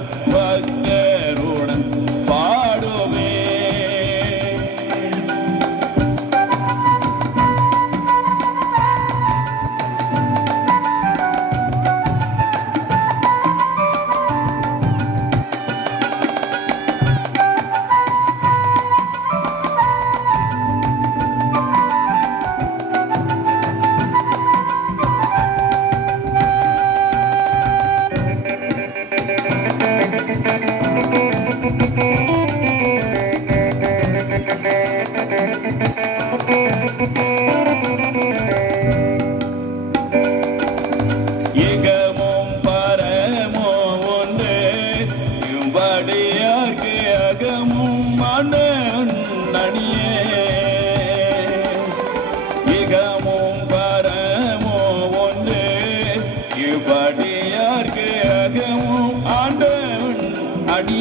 Bye.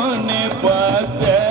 মনে পাতা